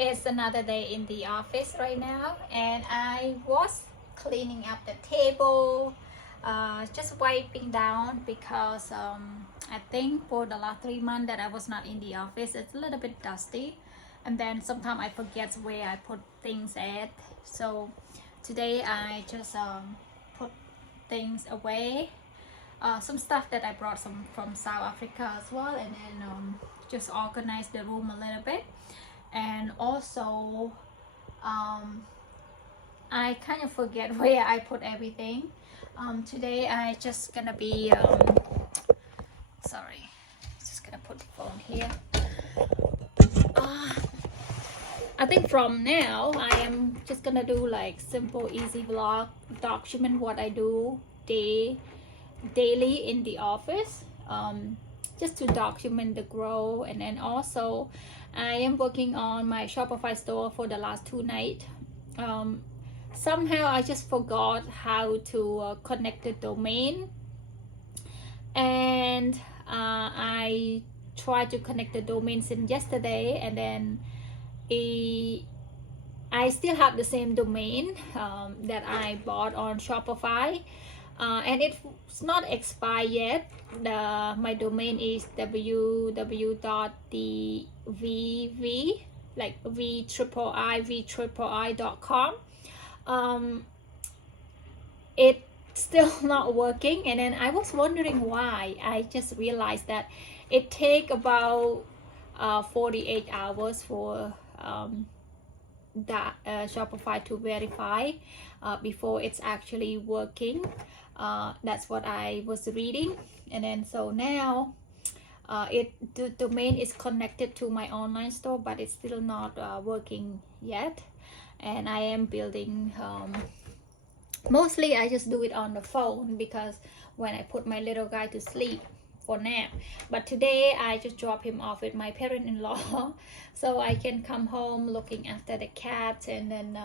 It's another day in the office right now, and I was cleaning up the table, just wiping down because I think for the last 3 months that I was not in the office, it's a little bit dusty, and then sometimes I forget where I put things at. So today I just put things away, some stuff that I brought from South Africa as well, and then just organize the room a little bit. And also I kind of forget where I put everything. Today I just gonna be sorry, just gonna put the phone here. I think from now I am just gonna do like simple easy vlog, document what I do daily in the office, just to document the growth. And then also I am working on my Shopify store for the last 2 nights. Somehow I just forgot how to connect the domain, and I tried to connect the domain since yesterday, and then I still have the same domain that I bought on Shopify, and it's not expired yet. My domain is www.the.vv, like v-i-i-i.com. It's still not working, and then I was wondering why. I just realized that it takes about 48 hours for that Shopify to verify before it's actually working. That's what I was reading. And then so now the domain is connected to my online store, but it's still not working yet. And I am building, mostly I just do it on the phone because when I put my little guy to sleep for nap. But today I just drop him off with my parent-in-law so I can come home looking after the cat, and then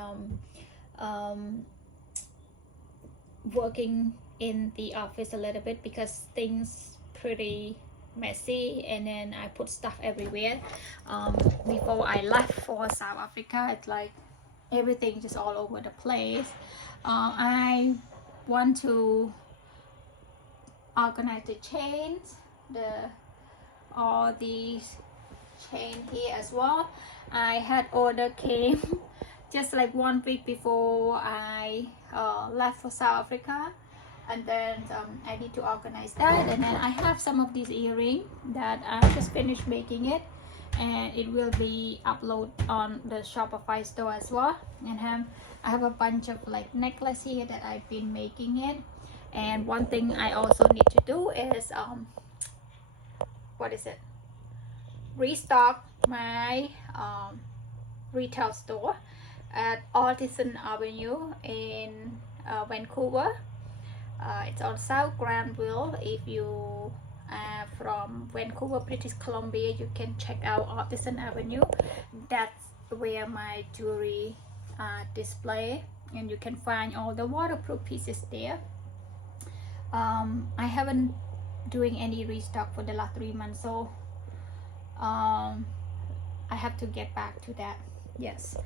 working in the office a little bit because things pretty messy, and then I put stuff everywhere. Before I left for South Africa, it's like everything just all over the place. I want to organize the chains, all these chain here as well. I had order came just like 1 week before I left for South Africa, and then I need to organize that. And then I have some of these earrings that I just finished making it, and it will be uploaded on the Shopify store as well. And I have a bunch of like necklace here that I've been making it. And one thing I also need to do is restock my retail store at Artisan Avenue in Vancouver. It's on South Granville. If you are from Vancouver, British Columbia, you can check out Artisan Avenue. That's where my jewelry display, and you can find all the waterproof pieces there. I haven't doing any restock for the last 3 months, so I have to get back to that. Yes.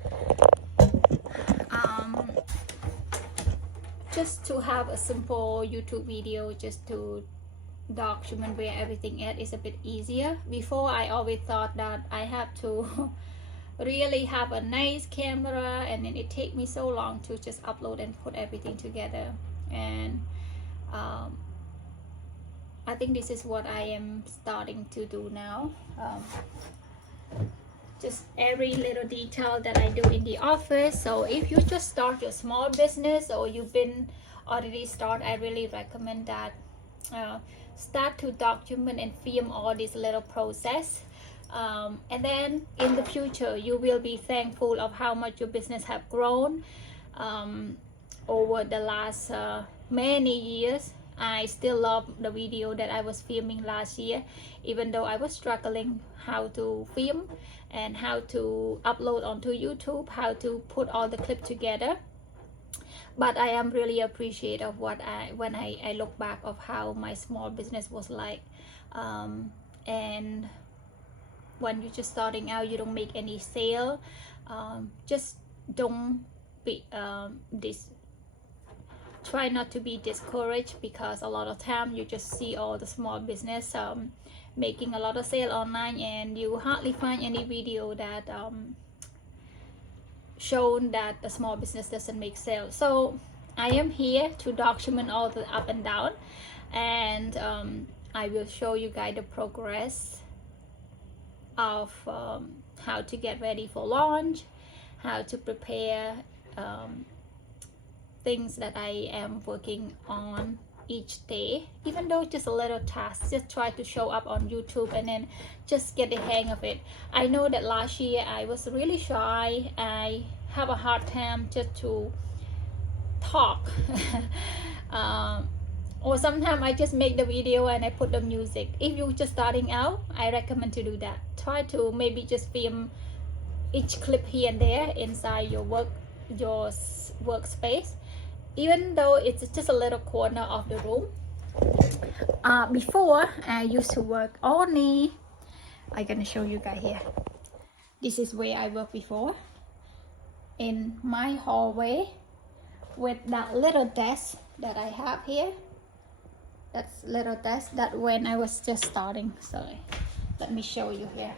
Just to have a simple YouTube video just to document where everything is a bit easier. Before I always thought that I have to really have a nice camera, and then it take me so long to just upload and put everything together. And I think this is what I am starting to do now. Just every little detail that I do in the office. So if you just start your small business, or you've been already start, I really recommend that start to document and film all this little process. And then in the future you will be thankful of how much your business have grown over the last many years. I still love the video that I was filming last year, even though I was struggling how to film and how to upload onto YouTube, how to put all the clips together. But I am really appreciative of when I look back of how my small business was like. And when you're just starting out, you don't make any sale, just don't be try not to be discouraged, because a lot of time you just see all the small business making a lot of sale online, and you hardly find any video that shown that the small business doesn't make sales. So I am here to document all the up and down, and I will show you guys the progress of how to get ready for launch, how to prepare things that I am working on each day, even though just a little task. Just try to show up on YouTube and then just get the hang of it. I know that last year I was really shy. I have a hard time just to talk or sometimes I just make the video and I put the music. If you're just starting out, I recommend to do that. Try to maybe just film each clip here and there inside your workspace, even though it's just a little corner of the room. Before I used to work only, I'm gonna show you guys here. This is where I worked before, in my hallway, with that little desk that I have here. That's little desk that when I was just starting. So let me show you here.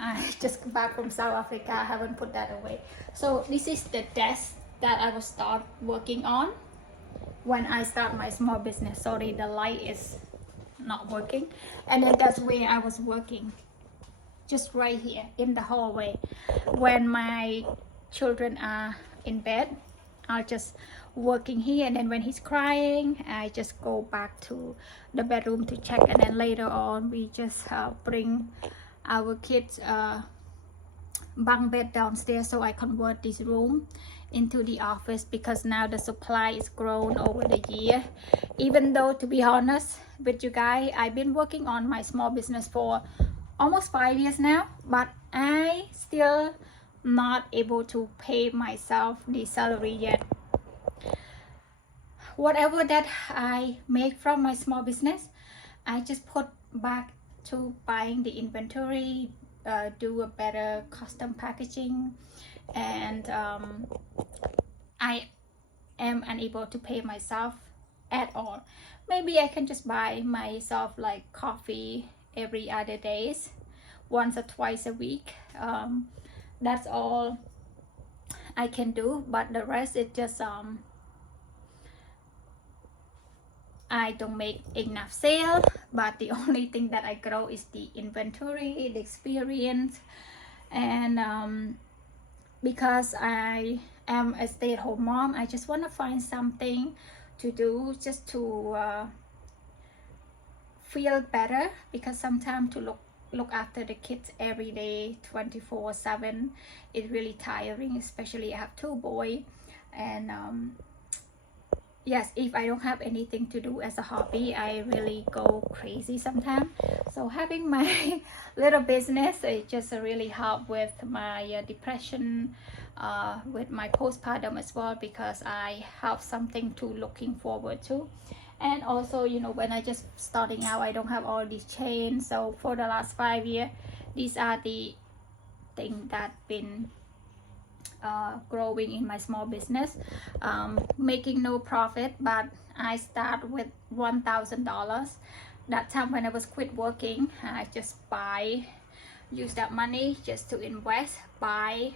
I just got back from South Africa. I haven't put that away. So this is the desk that I will start working on when I start my small business. Sorry, the light is not working. And then that's where I was working, just right here in the hallway. When my children are in bed, I'll just working here, and then when he's crying, I just go back to the bedroom to check, and then later on we just bring our kids bunk bed downstairs. So I convert this room into the office, because now the supply is grown over the year. Even though, to be honest with you guys, I've been working on my small business for almost 5 years now, but I still not able to pay myself the salary yet. Whatever that I make from my small business, I just put back to buying the inventory, do a better custom packaging, and I am unable to pay myself at all. Maybe I can just buy myself like coffee every other days, once or twice a week. That's all I can do, but the rest is just I don't make enough sale. But the only thing that I grow is the inventory, the experience, and because I am a stay-at-home mom, I just want to find something to do just to feel better, because sometimes to look after the kids every day 24/7 is really tiring, especially I have 2 boys. And yes, if I don't have anything to do as a hobby, I really go crazy sometimes. So having my little business, it just really help with my depression, with my postpartum as well, because I have something to looking forward to. And also, you know, when I just starting out, I don't have all these chains. So for the last 5 years, these are the things that been growing in my small business, making no profit, but I start with $1,000. That time when I was quit working, I just use that money just to invest, buy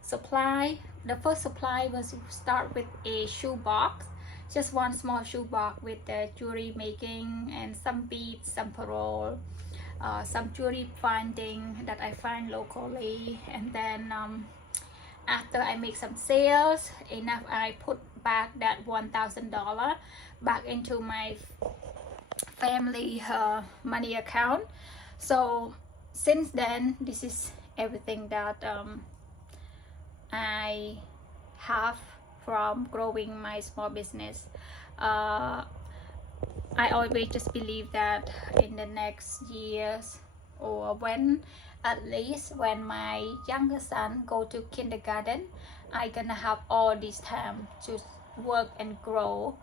supply. The first supply was start with a shoe box, just one small shoe box with the jewelry making and some beads, some parole, some jewelry finding that I find locally. And then after I make some sales enough, I put back that $1,000 back into my family money account. So since then, this is everything that I have from growing my small business. I always just believe that in the next years, or at least when my younger son go to kindergarten, I gonna have all this time to work and grow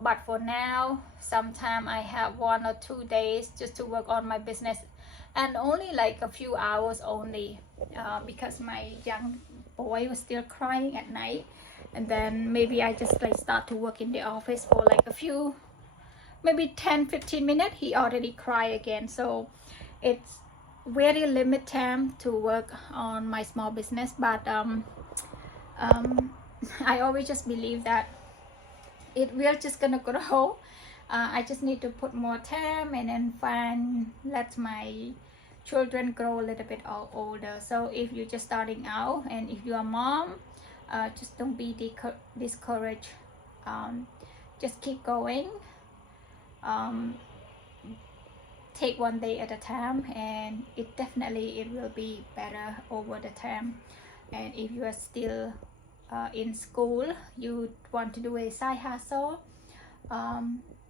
but for now sometimes I have 1 or 2 days just to work on my business, and only like a few hours only, because my young boy was still crying at night. And then maybe I just like start to work in the office for like a few, maybe 10-15 minutes, he already cry again. So it's very limited time to work on my small business. But I always just believe that it will just gonna grow. I just need to put more time and then let my children grow a little bit older. So if you're just starting out and if you're a mom, just don't be discouraged. Just keep going. Take one day at a time, and it definitely it will be better over the time. And if you are still in school, you want to do a side hustle,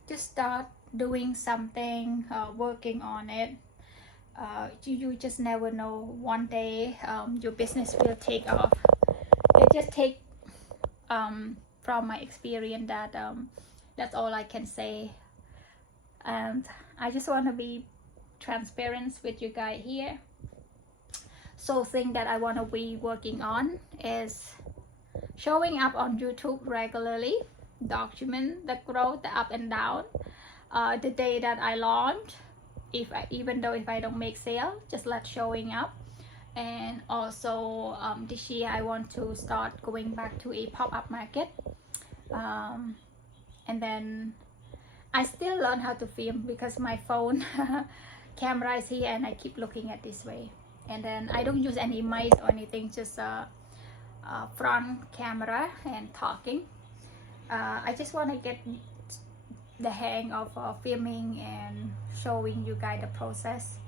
just start doing something, working on it. You just never know, one day your business will take off. It just take from my experience that that's all I can say. And I just want to be transparent with you guys here. So thing that I want to be working on is showing up on YouTube regularly, document the growth, the up and down. The day that I launch, even though if I don't make sale, just let showing up. And also this year I want to start going back to a pop-up market, and then I still learn how to film because my phone camera is here and I keep looking at this way. And then I don't use any mic or anything, just front camera and talking. I just want to get the hang of filming and showing you guys the process,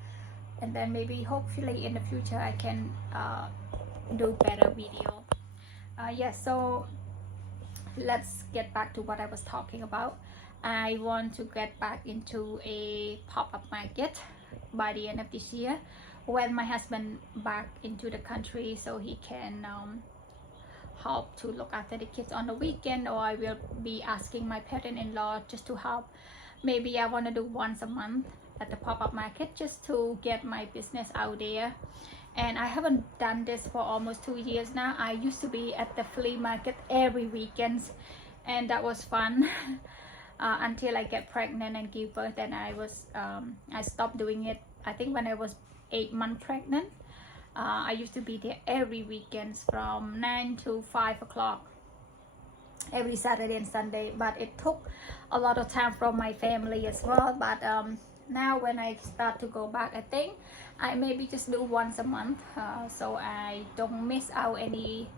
and then maybe hopefully in the future I can do better video. Yes, so let's get back to what I was talking about. I want to get back into a pop-up market by the end of this year, when my husband back into the country, so he can help to look after the kids on the weekend, or I will be asking my parent-in-law just to help. Maybe I want to do once a month at the pop-up market, just to get my business out there. And I haven't done this for almost 2 years now. I used to be at the flea market every weekend, and that was fun. Until I get pregnant and give birth, and I stopped doing it. I think when I was 8 months pregnant, I used to be there every weekends from 9 to 5 o'clock every Saturday and Sunday. But it took a lot of time from my family as well. But now when I start to go back, I think I maybe just do once a month, so I don't miss out any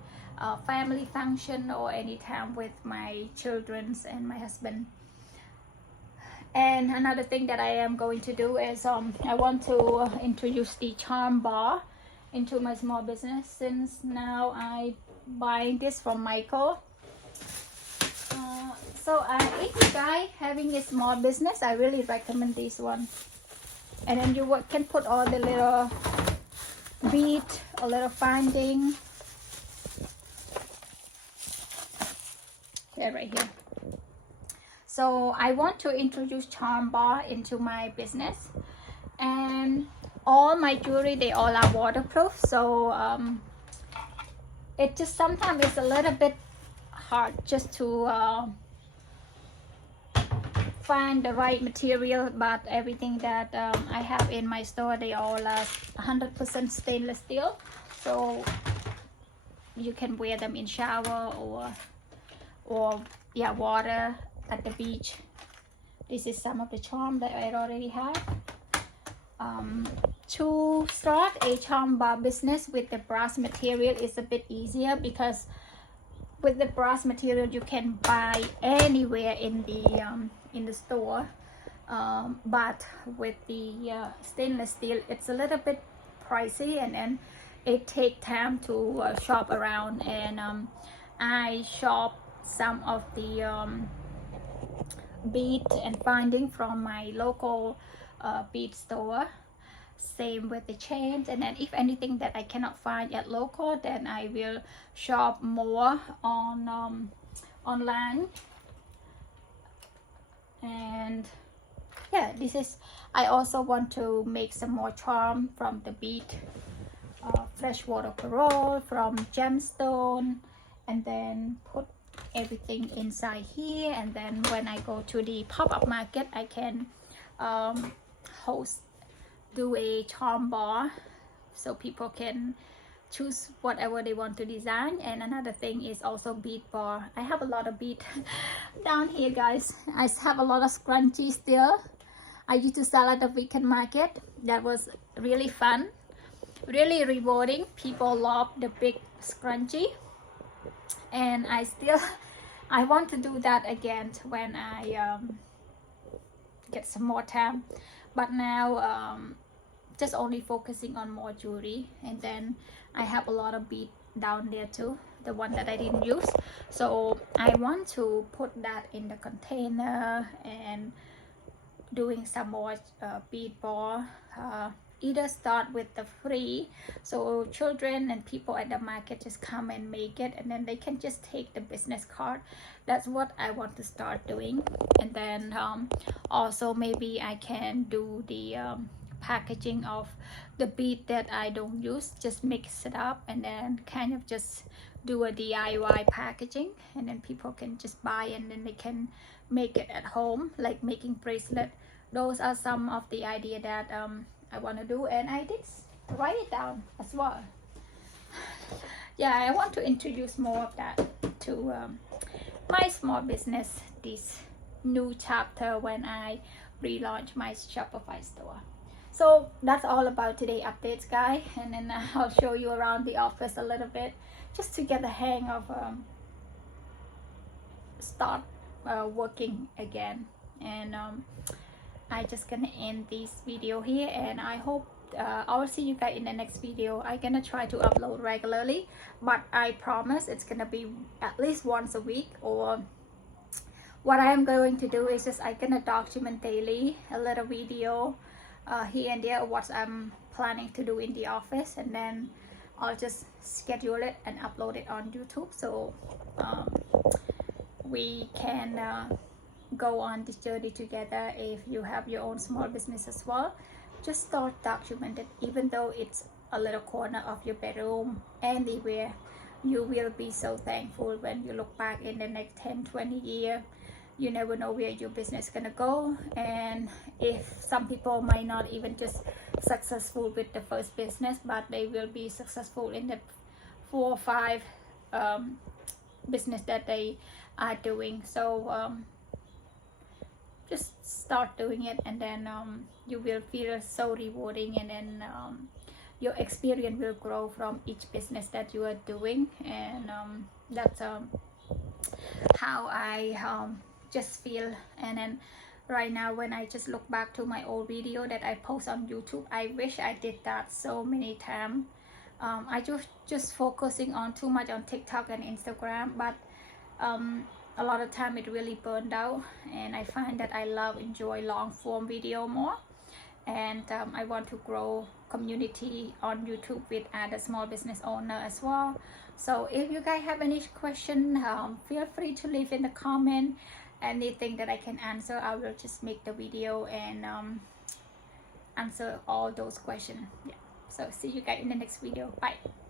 family function or any time with my children and my husband. And another thing that I am going to do is I want to introduce the charm bar into my small business, since now I buy this from Michael. So if you guys having a small business, I really recommend this one. And then you can put all the little bead, a little finding here, right here. So I want to introduce charm bar into my business, and all my jewelry, they all are waterproof. So it just sometimes it's a little bit hard just to find the right material, but everything that I have in my store, they all are 100% stainless steel, so you can wear them in shower or yeah, water at the beach. This is some of the charm that I already have. To start a charm bar business with the brass material is a bit easier, because with the brass material you can buy anywhere in the store, but with the stainless steel it's a little bit pricey, and then it takes time to shop around. And I shop some of the bead and finding from my local bead store. Same with the chains, and then if anything that I cannot find at local, then I will shop more on online. And yeah, this is, I also want to make some more charm from the bead, freshwater coral, from gemstone, and then put everything inside here. And then when I go to the pop-up market, I can host, do a charm bar, so people can choose whatever they want to design. And another thing is also bead bar. I have a lot of bead down here, guys. I have a lot of scrunchies still. I used to sell at the weekend market. That was really fun, really rewarding. People love the big scrunchie, and I want to do that again when I get some more time. But now just only focusing on more jewelry. And then I have a lot of bead down there too, the one that I didn't use, so I want to put that in the container and doing some more bead bar. Either start with the free, so children and people at the market just come and make it, and then they can just take the business card. That's what I want to start doing. And then also maybe I can do the packaging of the bead that I don't use, just mix it up and then kind of just do a DIY packaging, and then people can just buy and then they can make it at home, like making bracelet. Those are some of the idea that I want to do, and I did write it down as well. Yeah, I want to introduce more of that to my small business, this new chapter when I relaunch my Shopify store. So that's all about today updates, guys, and then I'll show you around the office a little bit just to get the hang of start working again. And I just gonna end this video here, and I hope I will see you guys in the next video. I'm gonna try to upload regularly, but I promise it's gonna be at least once a week. Or what I am going to do is just I'm gonna document daily a little video here and there what I'm planning to do in the office, and then I'll just schedule it and upload it on YouTube, so we can go on this journey together. If you have your own small business as well, just start document it. Even though it's a little corner of your bedroom, anywhere, you will be so thankful when you look back in the next 10-20 years. You never know where your business is gonna go, and if some people might not even just successful with the first business, but they will be successful in the 4 or 5 business that they are doing. So just start doing it, and then you will feel so rewarding, and then your experience will grow from each business that you are doing. And that's how I just feel. And then right now when I just look back to my old video that I post on YouTube, I wish I did that so many times. I just focusing on too much on TikTok and Instagram, but a lot of time it really burned out, and I find that I enjoy long form video more. And I want to grow community on YouTube with other small business owner as well. So if you guys have any question, feel free to leave in the comment. Anything that I can answer, I will just make the video and answer all those questions. Yeah, so see you guys in the next video. Bye.